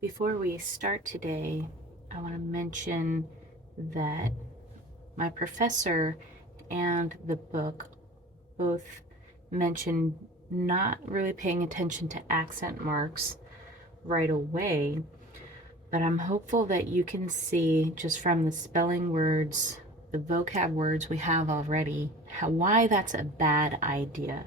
Before we start today, I want to mention that my professor and the book both mention not really paying attention to accent marks right away, but I'm hopeful that you can see just from the spelling words, the vocab words we have already, why that's a bad idea.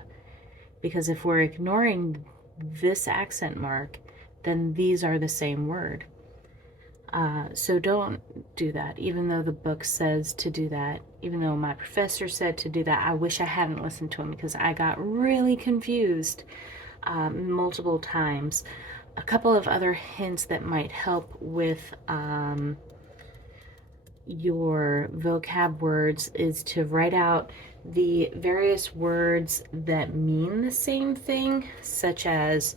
Because if we're ignoring this accent mark, then these are the same word. So don't do that, even though the book says to do that, even though my professor said to do that. I wish I hadn't listened to him because I got really confused multiple times. A couple of other hints that might help with your vocab words is to write out the various words that mean the same thing, such as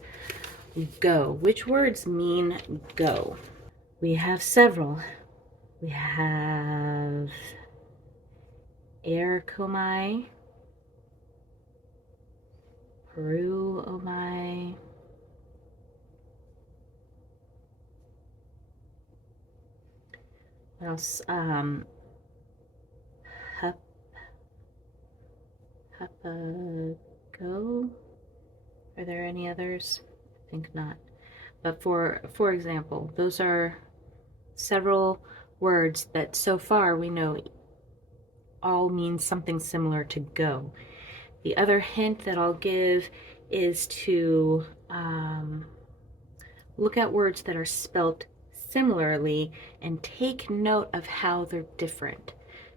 go. Which words mean go? We have several. We have air komai, Peru omai, what else? Go. Are there any others? I think not. But for example, those are several words that so far we know all mean something similar to go. The other hint that I'll give is to look at words that are spelt similarly and take note of how they're different.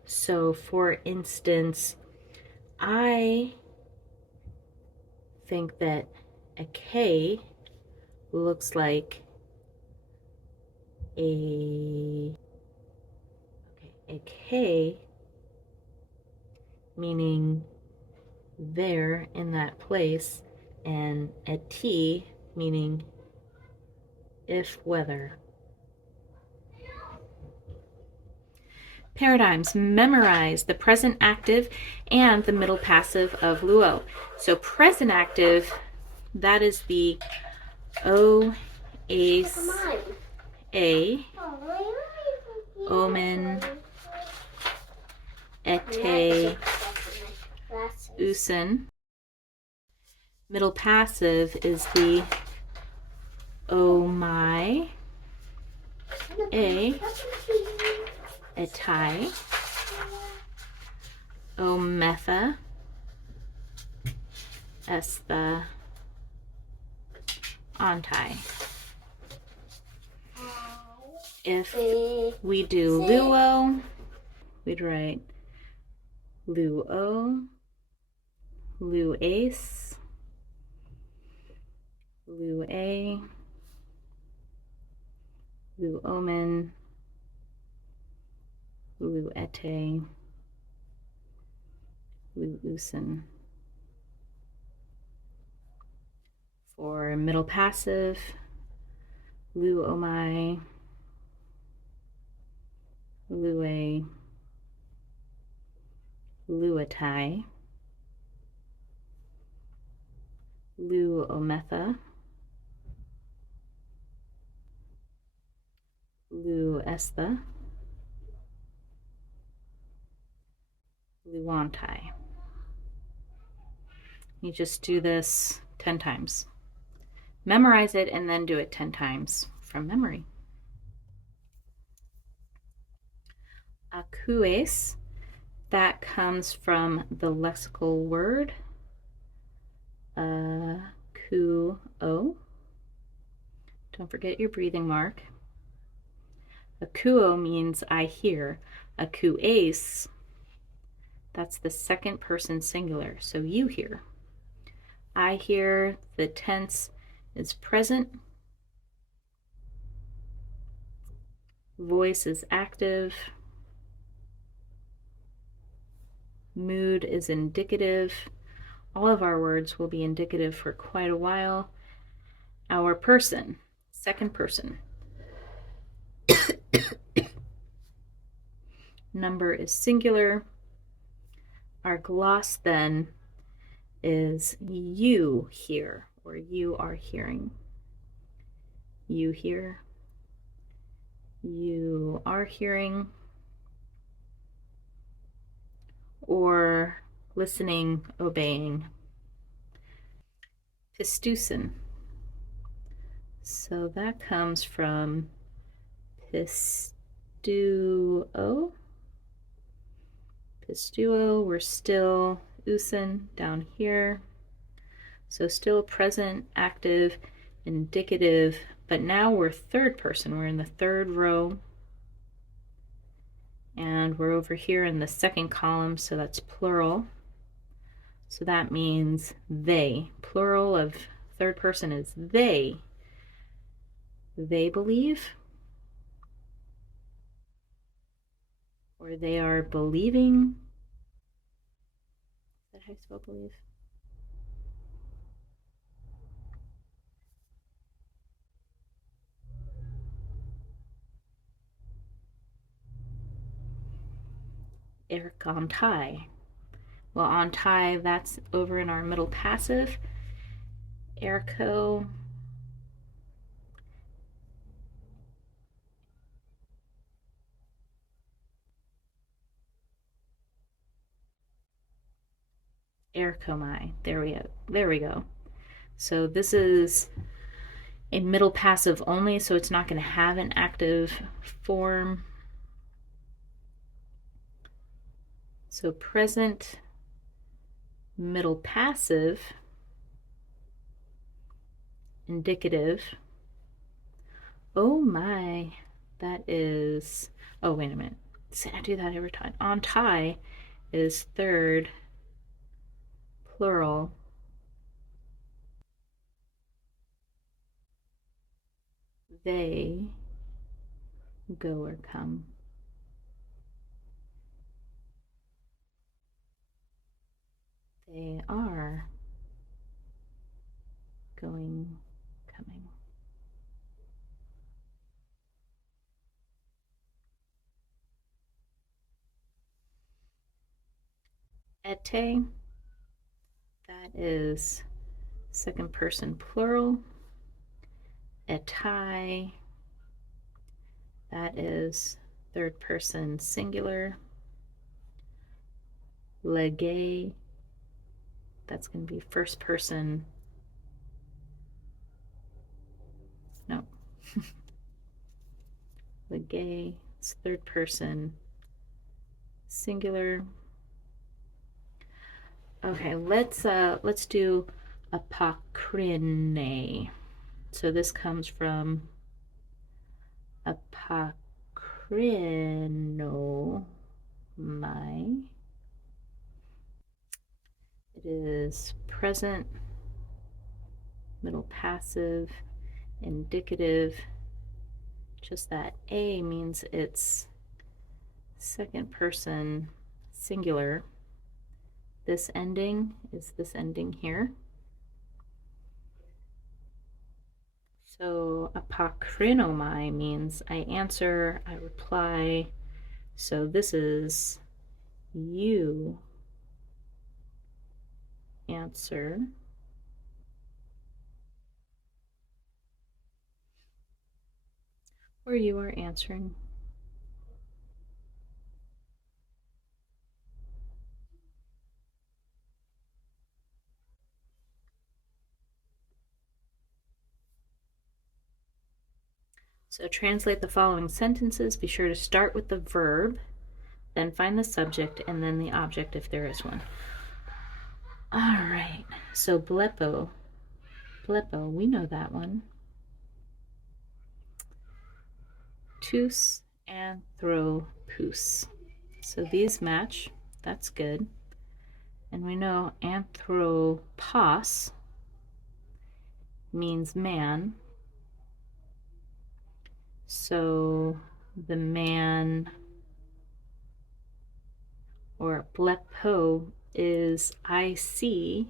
So for instance, I think that a K looks like a K, meaning there in that place, and a T meaning if whether. Paradigms. Memorize the present active and the middle passive of luo. So present active, that is the o, ace, a, omen, ete, usen. Middle passive is the o my, a, etai, o metha, estha, antai. If we do luo, we'd write luo, luace, lua, luomen, luete, luusen. For middle passive, luomai, lue, luatai, luometha, luestha, luantai. You just do this 10 times. Memorize it and then do it 10 times from memory. Akues, that comes from the lexical word akuo. Don't forget your breathing mark. Akuo means I hear. Akues, that's the second person singular, so you hear. I hear, the tense is present. Voice is active. Mood is indicative. All of our words will be indicative for quite a while. Our person, second person. Number is singular. Our gloss then is you hear, or you are hearing. You hear, you are hearing or listening, obeying. Pistusin. So that comes from pistuo. Pistuo, we're still usin down here. So still present, active, indicative, but now we're third person. We're in the third row. And we're over here in the second column, so that's plural. So that means they. Plural of third person is they. They believe, or they are believing. Is that how you spell believe? Eric on tie. Well, on tie, that's over in our middle passive. Erico. Ericomai. There we go. So this is a middle passive only, so it's not going to have an active form. So present, middle passive, indicative. Oh my, that is, oh wait a minute. See, I do that every time. On tie is third, plural. They go or come. They are going, coming. Ete, that is second person plural. Etai, that is third person singular. Lege, that's going to be first person. No. Lege, it's third person singular. Okay, let's do apokrine. So this comes from apokrino. It is present, middle passive, indicative. Just that A means it's second person singular. This ending is this ending here. So apokrinomai means I answer, I reply. So this is you answer. Or you are answering. So translate the following sentences. Be sure to start with the verb, then find the subject, and then the object if there is one. All right, so blepo, we know that one. Tous anthropous. So these match, that's good. And we know anthropos means man. So the man, or blepo, is I see,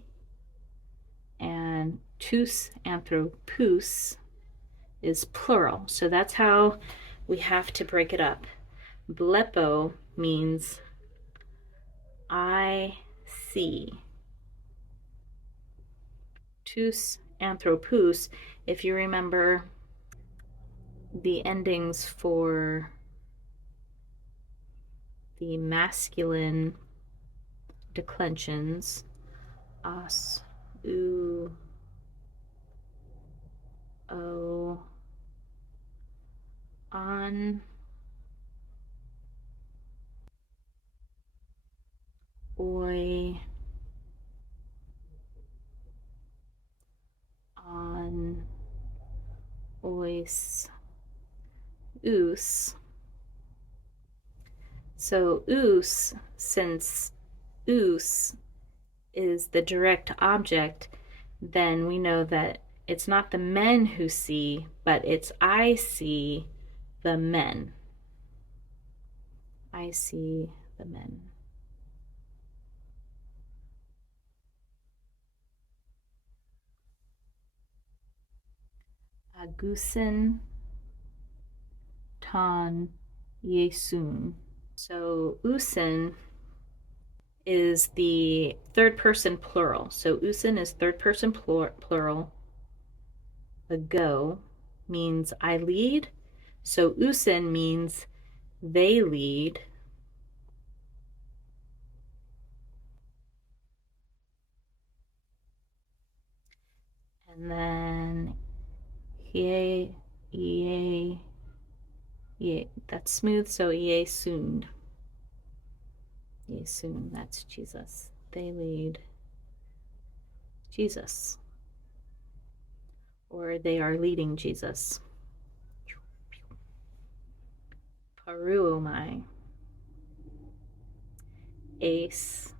and tous anthropous is plural. So that's how we have to break it up. Blepo means I see. Tous anthropous, if you remember the endings for the masculine declensions, as, u, o, on, oi, on, ois, us. So us, since us is the direct object, then we know that it's not the men who see, but it's I see the men. I see the men. Agusen tan yesun. So usen is the third person plural. So usen is third person plural. Ago means I lead. So usen means they lead. And then ye, that's smooth, so ye soon. Ye soon, that's Jesus. They lead Jesus. Or they are leading Jesus. Paruomai. Ace.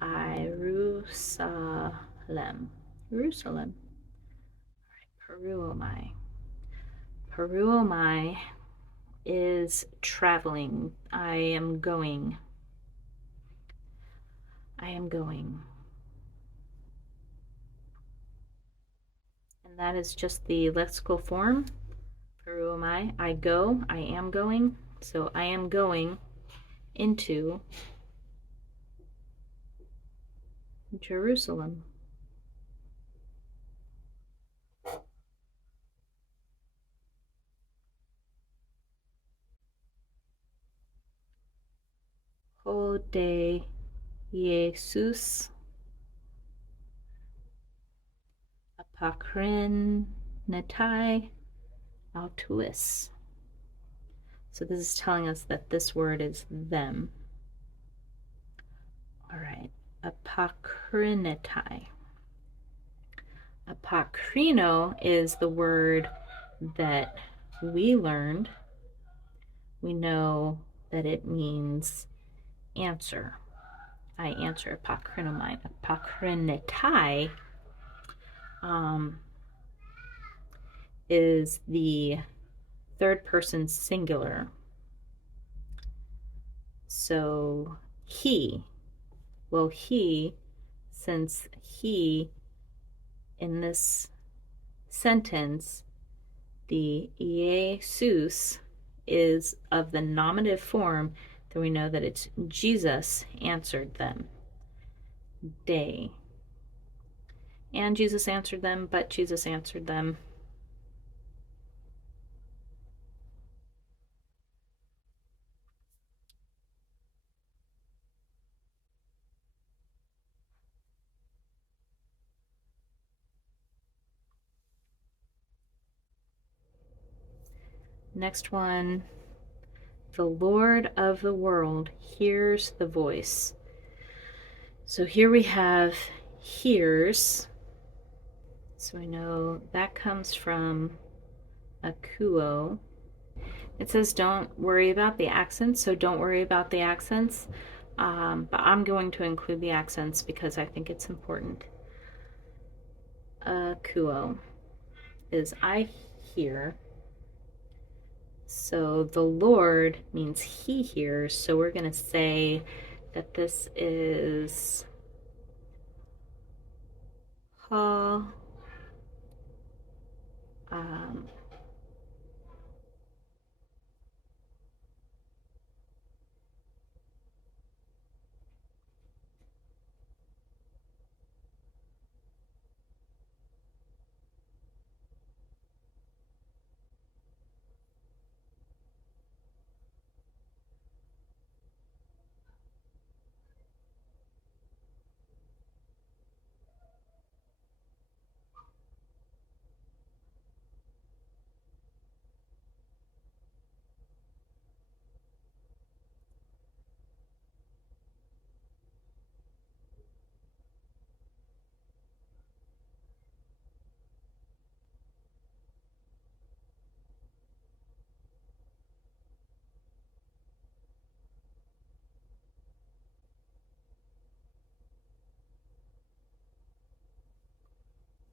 Jerusalem. Jerusalem. Paruomai. Paruomai is traveling. I am going. I am going. And that is just the lexical form. Paruomai. I go. I am going. So I am going into Jerusalem. Ho de Jesus apokrinetai autuis. So this is telling us that this word is them. All right, apokrinetai. Apokrino is the word that we learned. We know that it means answer. I answer apokrinomai. Apokrinetai is the third person singular. So he, well, he, since he in this sentence, the Jesus is of the nominative form, then we know that it's Jesus answered them. They. And Jesus answered them, but Jesus answered them. Next one, the Lord of the world hears the voice. So here we have hears. So we know that comes from akuo. It says don't worry about the accents, so don't worry about the accents. But I'm going to include the accents because I think it's important. Akuo is I hear. So the Lord means he hears. So we're going to say that this is ha.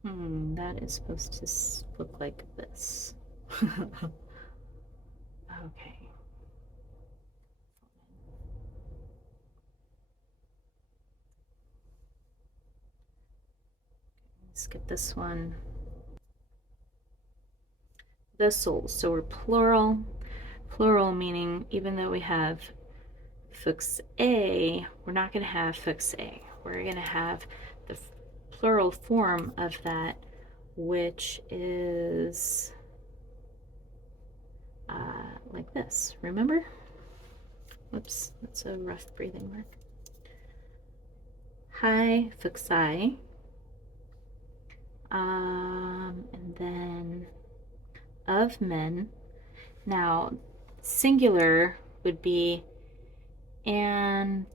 That is supposed to look like this. Okay. Skip this one. The souls. So we're plural. Plural meaning even though we have fux A, we're not going to have fux A. We're going to have the plural form of that, which is like this. Remember? Whoops, that's a rough breathing mark. Hi, fuxai. And then of men. Now, singular would be anthropos,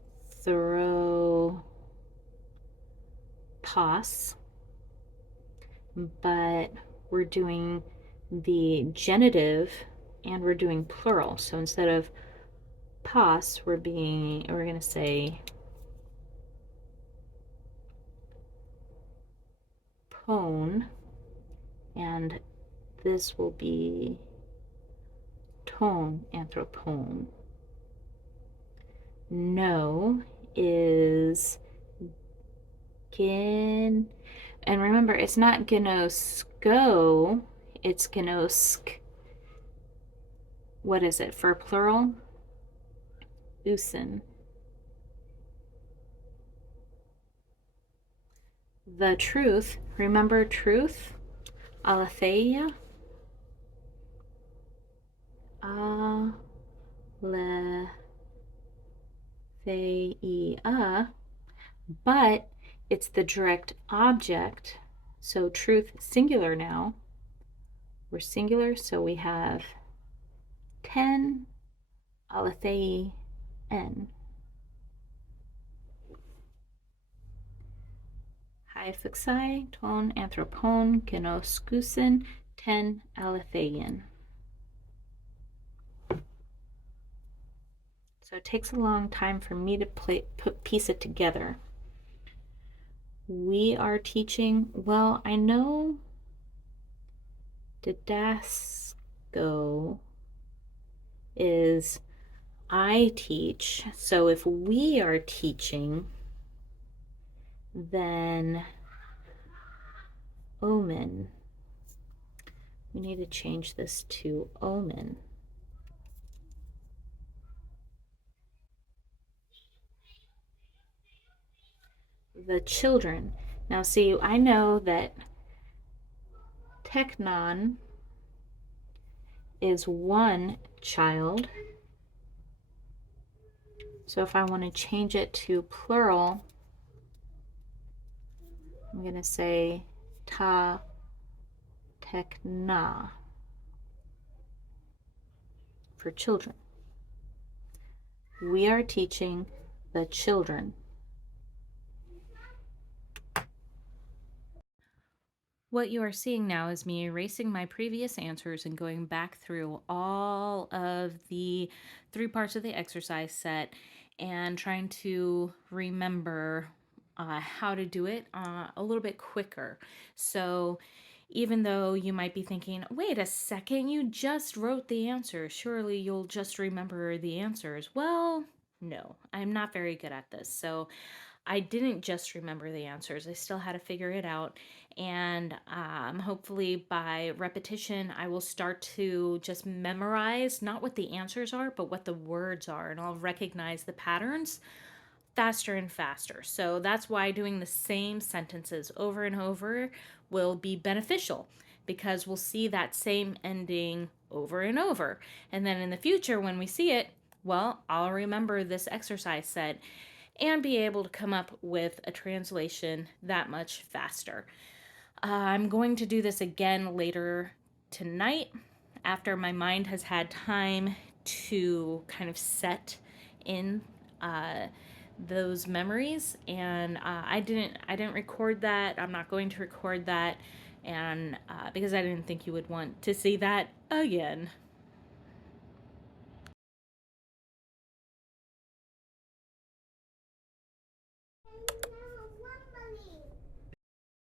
but we're doing the genitive and we're doing plural. So instead of pos, we're going to say pone, and this will be tone, anthropone. No is gin, and remember, it's not gnosko, it's gnosk. What is it for plural? Usin. The truth, remember truth? Aletheia. Aletheia. But it's the direct object. So truth, singular now. We're singular, so we have 10 aletheia n. Hai fuxai, ton anthropon, genoskusin, 10 aletheian. So it takes a long time for me to piece it together. We are teaching, well, I know didasco is I teach. So if we are teaching, then omen. We need to change this to omen. The children. Now see, I know that teknon is one child. So if I want to change it to plural, I'm going to say ta tekna for children. We are teaching the children. What you are seeing now is me erasing my previous answers and going back through all of the 3 parts of the exercise set and trying to remember how to do it a little bit quicker. So even though you might be thinking, wait a second, you just wrote the answers. Surely you'll just remember the answers. Well, no, I'm not very good at this. So I didn't just remember the answers. I still had to figure it out. And hopefully by repetition, I will start to just memorize not what the answers are, but what the words are. And I'll recognize the patterns faster and faster. So that's why doing the same sentences over and over will be beneficial, because we'll see that same ending over and over. And then in the future, when we see it, well, I'll remember this exercise set and be able to come up with a translation that much faster. I'm going to do this again later tonight after my mind has had time to kind of set in those memories. And I didn't record that. I'm not going to record that, and because I didn't think you would want to see that again.